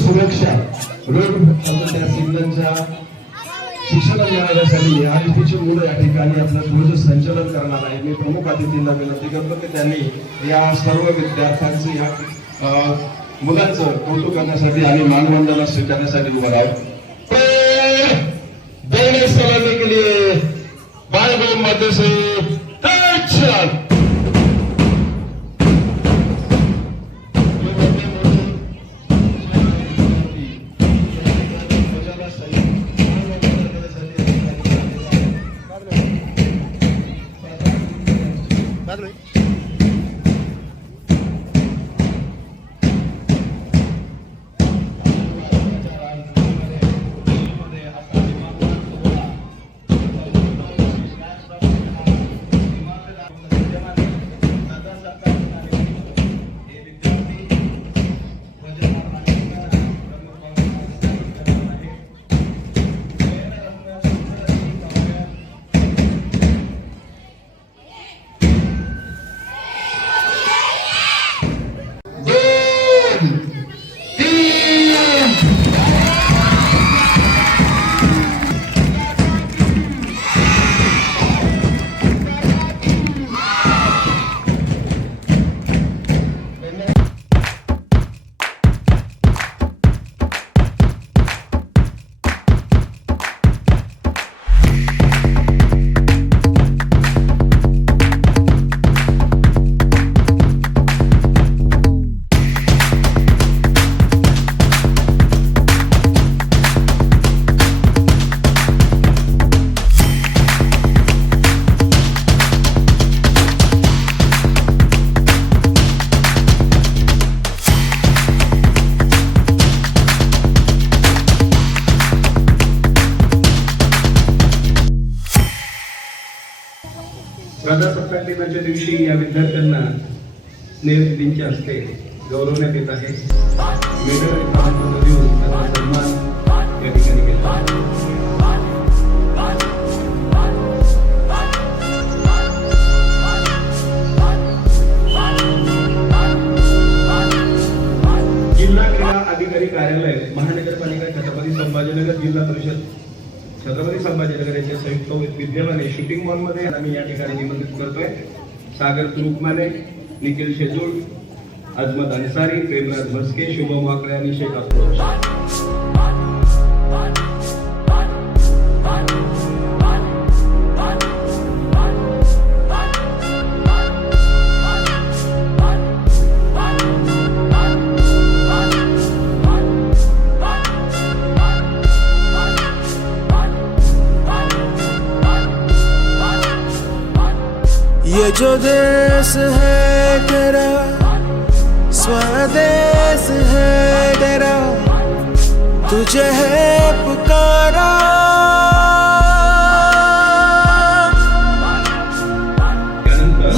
सुरक्षा रोड त्या सिग्नलच्या शिक्षण देण्यासाठी आणि तिची मुलं या ठिकाणी आपलं ध्वज संचलन करणार आहे। मी प्रमुख अतिथींना विनंती करतो की त्यांनी या सर्व विद्यार्थ्यांचं या मुलांचं कौतुक करण्यासाठी आणि मानवंदना स्वीकारण्यासाठी उभं राहू। देने सलामी के लिए बाय बाय मध्य से प्रजासत्ताक दिनाच्या दिवशी या विद्यार्थ्यांना स्नेहदिनच्या हस्ते गौरवण्यात येत आहे। मेडल आणि प्रमाणपत्र देऊन त्यांचा सन्मान या ठिकाणी केला। जिल्हा क्रीडा अधिकारी कार्यालय महानगरपालिका छत्रपती संभाजीनगर जिल्हा परिषद छत्रपती संभाजीनगर यांच्या संयुक्त विद्यमाने शूटिंग मॉल मध्ये आम्ही या ठिकाणी निमंत्रित करतोय। सागर तुरुकमाने, निखिल शेजूळ, अजमत अन्सारी, प्रेमराज भस्के, शुभम वाकळे आणि शेख अफरोज। ये जो देश है तेरा, स्वदेश है तेरा, तुझे है पुकारा।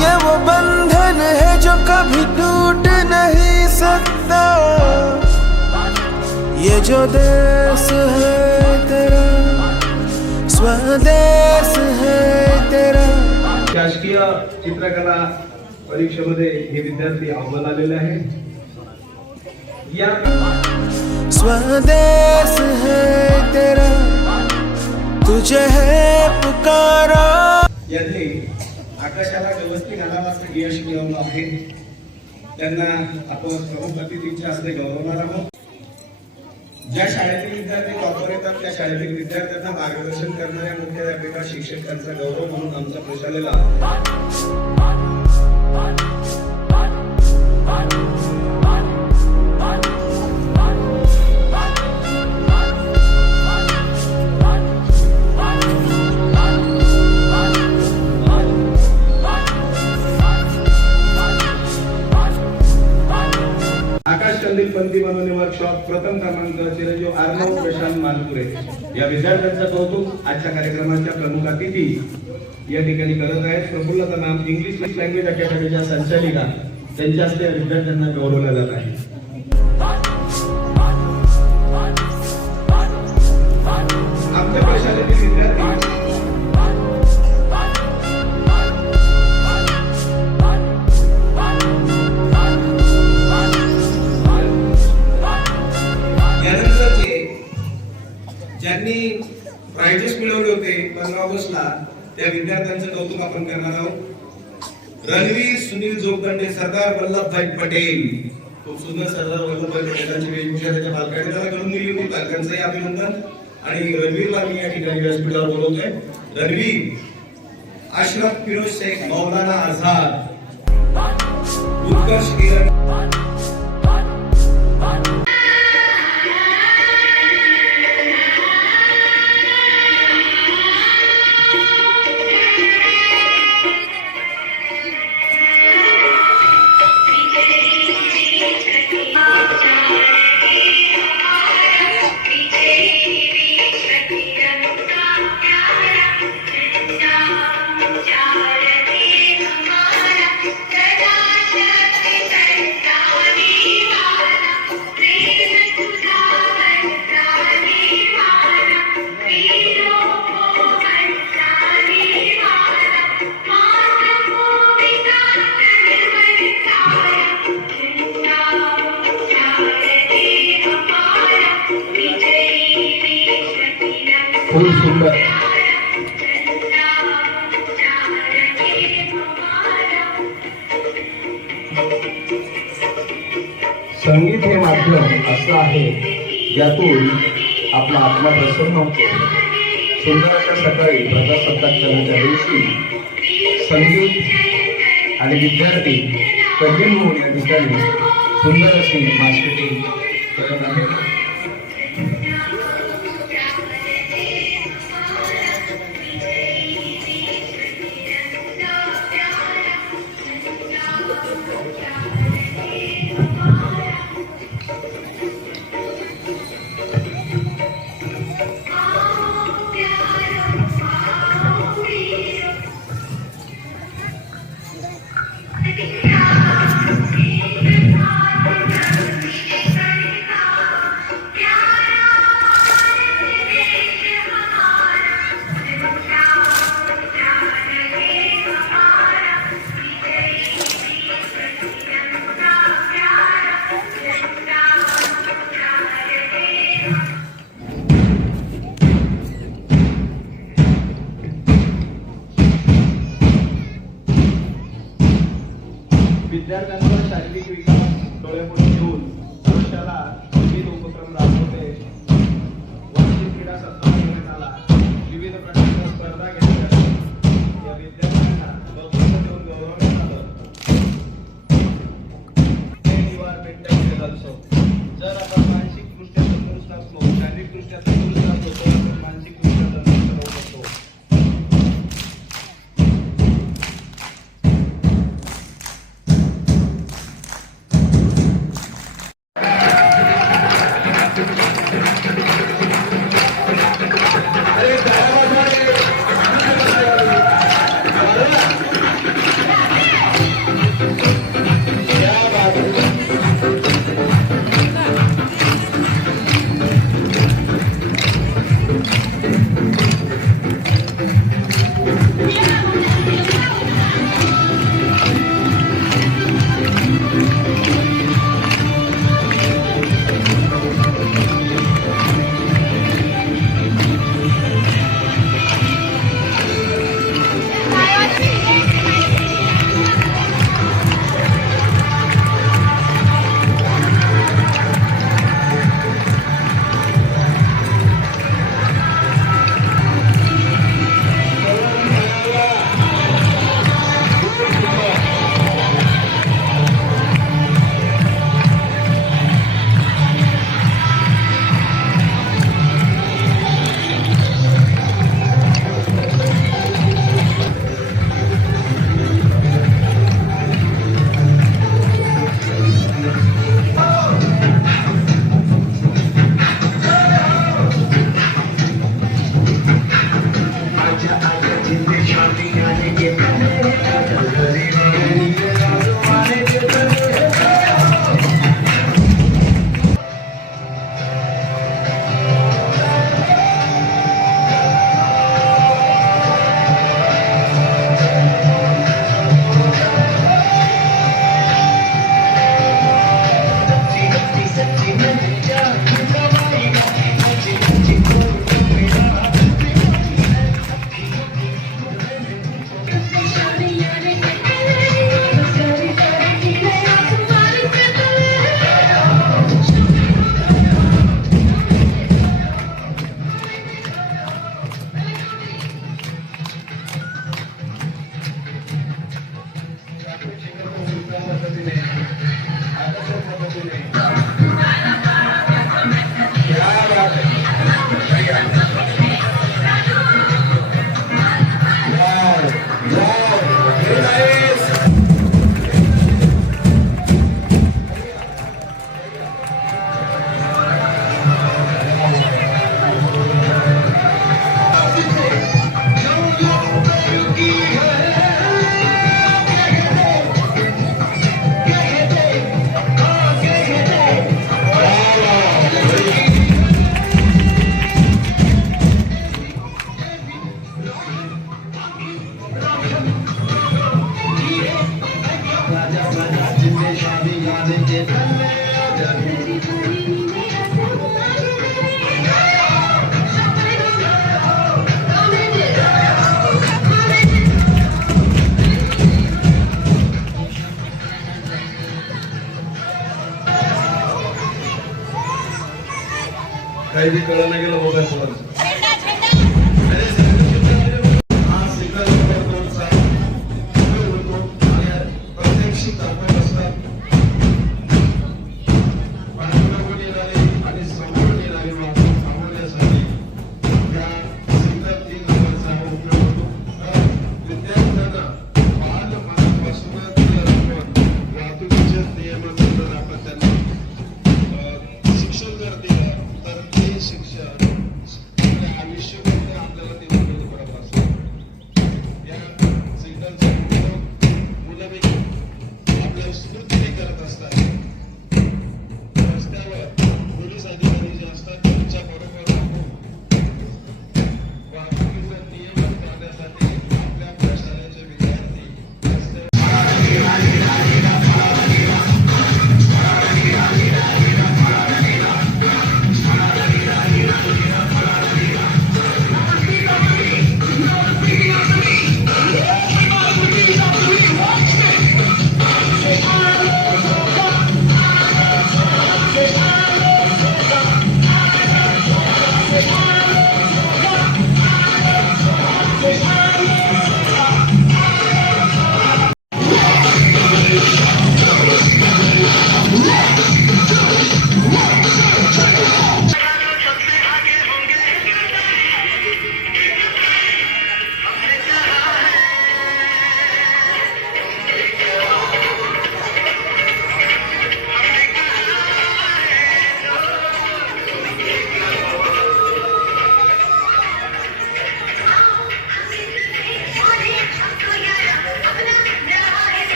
ये वो बंधन है जो कभी टूट नहीं सकता। ये जो देश है तेरा, स्वदेश है तेरा। शासकीय चित्रकला परीक्षेमध्ये हे विद्यार्थी अव्वल आलेले आहे। या स्वदेश है तेरा, तुझे है पुकारा। यांनी आकाशाला व्यवस्थित घालावाचं यश मिळवलं आहे। त्यांना आपण प्रमुख अतिथींच्या हस्ते गौरवणार आहोत। ज्या शाळेतील विद्यार्थी टॉपर येतात त्या शाळेतील विद्यार्थ्यांना मार्गदर्शन करणाऱ्या मुख्याध्यापिका शिक्षकांचा गौरव म्हणून आमचा प्रशालेला आकाश कंदील पंथी बनवणे वर्कशॉप प्रथम क्रमांक चिरंजीव अर्णव प्रशांत मालपुरे या विद्यार्थ्यांचं कौतुक आजच्या कार्यक्रमाच्या प्रमुख अतिथी या ठिकाणी करत आहेत. प्रफुल्लता मॅम इंग्लिश लँग्वेज अकॅडमीच्या संचालिका त्यांच्या हस्ते विद्यार्थ्यांना गौरवलं जात आहे. आमच्या प्रशालेतील विद्यार्थी ज्यांनी प्राइजेस मिळवले होते 15 ऑगस्टला त्या विद्यार्थ्यांचं कौतुक आपण करणार आहोत. रणवीर सुनील जोगदंडे, सरदार वल्लभभाई पटेल, खूप सुंदर सरदार वल्लभभाई पटेलांची वेशभूषा त्याच्या पालकांनी त्याला करून दिली होती. पालकांचंही अभिनंदन. आणि रणवीरला मी या ठिकाणी व्यासपीठावर बोलवतोय. रणवीर, अशरफ फिरोज शेख, मौलाना आझाद, उत्कर्ष किरण, खूप सुंदर. संगीत हे माध्यम असं आहे ज्यातून आपला आत्मा प्रसन्न होतो. सुंदर अशा सकाळी प्रजासत्ताक दिनाच्या दिवशी संगीत आणि विद्यार्थी कठीण होऊन या ठिकाणी सुंदर अशी मार्केटिंग करत आहेत. विद्यार्थ्यांचा शारीरिक विकास डोळ्यापुढे ठेवून वर्षाला विविध उपक्रम राबवते. वार्षिक क्रीडा सप्ताह घेण्यात आला. विविध प्रकारच्या स्पर्धा घेतल्या. या विद्यार्थ्यांना बक्षीस देऊन गौरवण्यात आलं. जर आपण मानसिकदृष्ट्या तंदुरुस्त असलो, शारीरिकदृष्ट्या तंदुरुस्त असलो तर आपण मानसिकदृष्ट्या तंदुरुस्त राहू शकतो. काही बी कळलं नाही गेलं मोबाईल फोन प्रत्यक्षित आपण असतात पाठीमागून येणारे आणि समोरून येणारे वाहतूक थांबवण्यासाठी या सिग्नल 3 नंबरचा उपयोग होतो. तर विद्यार्थ्यांना बालपणापासूनच आपण वाहतुकीचे नियमाचं जर आपण त्यांना शिक्षण जर दिलं तर ते शिक्षण आपल्या आयुष्यभर आपल्याला ते उपयोगी पडत असतं. या सिग्नलचा उपयोग मुलं आपल्या स्मृतीने करत असतात. रस्त्यावर पोलीस अधिकारी जे असतात त्यांच्या बरोबर राहून वाहतुकीचा नियमन करण्यासाठी आपल्या प्रशालेचे विद्यार्थी रस्त्यावर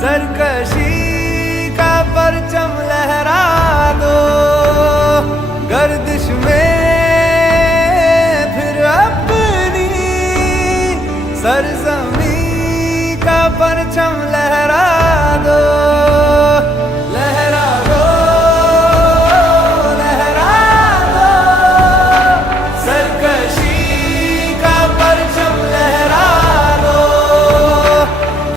सरकशी का परचम लहरा दो, गर्दिश में